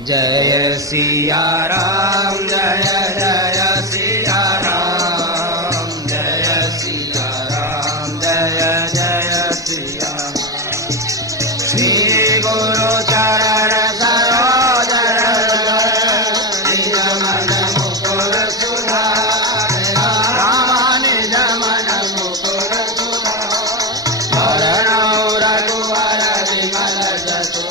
जय सिया राम जय जय सिया राम जय सिया राम जय जय सिया श्री गुरु चरण सरोज निज मन मुकुर सुधार राम निज मन मुकुर सुधार रघुवर विमल जसु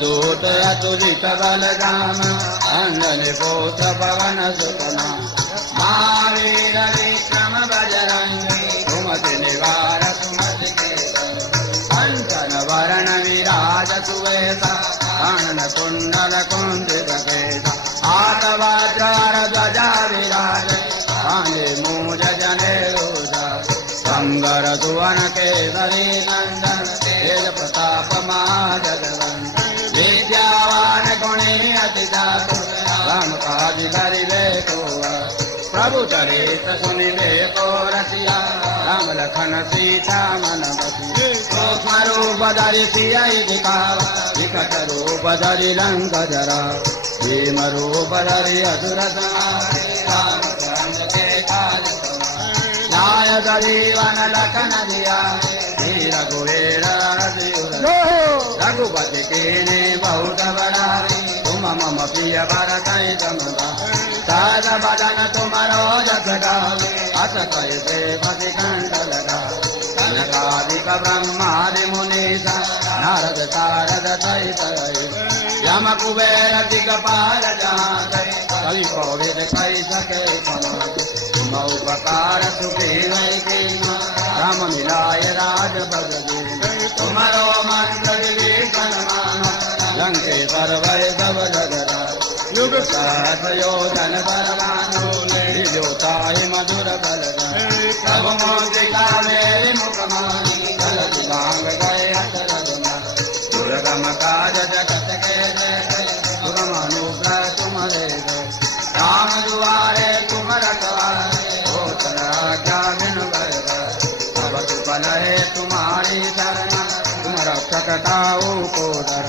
दूत अतुलित बल राम अंजन पोत पवन सुतना महावीर विक्रम बजरंगी सुमति निवार सुमति के कंचन वरण विराज सुवेशा कानन कुंडल कुंजित केसा हाथ वज्र ध्वजा विराज कांधे मूज जनेऊषा संगर सुवन केसरी नंदन तेज प्रताप महाजगवंदन विद्यावान गुणी अति चातुर राम काज करिबे को प्रभु चरित सुनिबे को रसिया राम लखन सीता मन बसिया सूक्ष्म रूप धरि सियहि दिखावा विकट रूप धरि लंक जरा भीम रूप धरि असुर संहारे रामचंद्र के काज नायक जीवन लखन दिया रघुवीर रघुपति कीने बहुत बड़ाई तुम मम प्रिय भरत सद बदन तुमरो जस गावे अस कैसे पति कंठ लगा कनकादिक ब्रह्मादि मुनीसा नारद सारद सहित यम कुबेर दिगपाल जाते कवि कोविद कहि सके तुम उपकार सुखी नहीं राम मिलाय राज बदली तुम्हारो मंत्र विभीषण मानो लंकेश्वर भय सब जगरा युग सहस्र योजन परमानो जोताहि मधुर बल सब मोदिका मेरे मुख मानी गलत भांग गए दुर्गम काज जगत के सुगम अनुग्रह तुम्हारे राम दुआरे तुम रखवारे हो क्या बिन है तुम्हारी शरण तुम रक्षकताओ को डर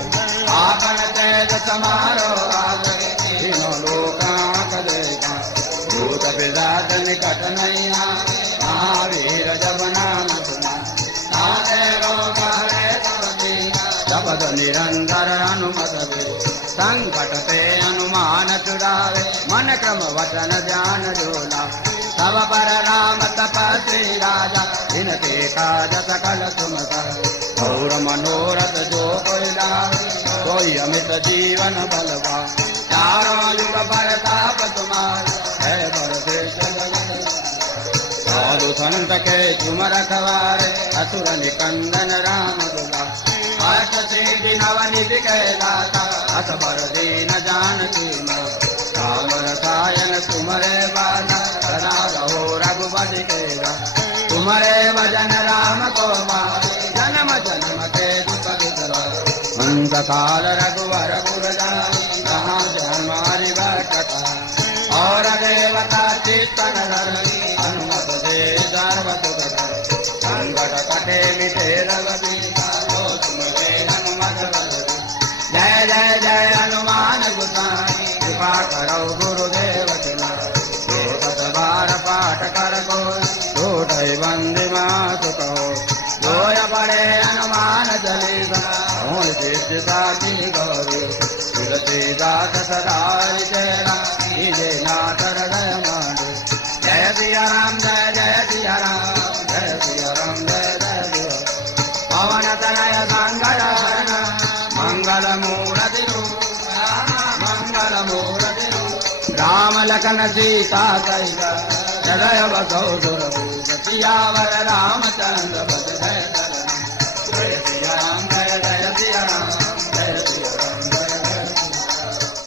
आपन तेज समारो तीनों लोकांक देखा भूत पिशाच निकट नहीं महावीर जब नाम सुना नाथे रोग हरे शब्द निरंतर अनुमत संकट ते अनुमान चुरावे मन क्रम वचन ध्यान जोला तब पर राम तपस्वी राजा इनके काज सकल तुम कर और मनोरथ जो कोई लावे कोई अमित जीवन बलवा चारों युग परताप तुम्हारा है बरसे साधु संत के तुम रखवारे असुर निकंदन राम दुला अष्ट सिद्धि नवनिधि के दाता अस बर दीन जानकी मां राम रसायन तुम्हारे बाला सदा रहो रघुपति के तुम्हारे भजन राम को मारे जन्म जन्म के दुख बिसरा अंत काल रघुवर पुर जाई कहाँ से हमारी बरकता और देवता चित्तन धरणी हनुमत से सर्वत संकट कटे मिटे रघुबीरा हो तुम्हारे हनुमत बल जय जय जय हनुमान गोसाई कृपा करो गुरुदेव बार पाठ कर को छोटे वंदे मातु कहो जोय बड़े हनुमान जलीसा हो सिद्धता की गौरी तुलसीदास सदा तेरा कीजे नाथ हृदय मांडे जय सिया राम जय जय सिया राम जय सिया राम जय जय सिया पवन तनय मंगल मंगल मूर्ति मंगल मूर्ति राम लखन सीता सहित हृदय बसो दुर्भूत सियावर रामचंद्र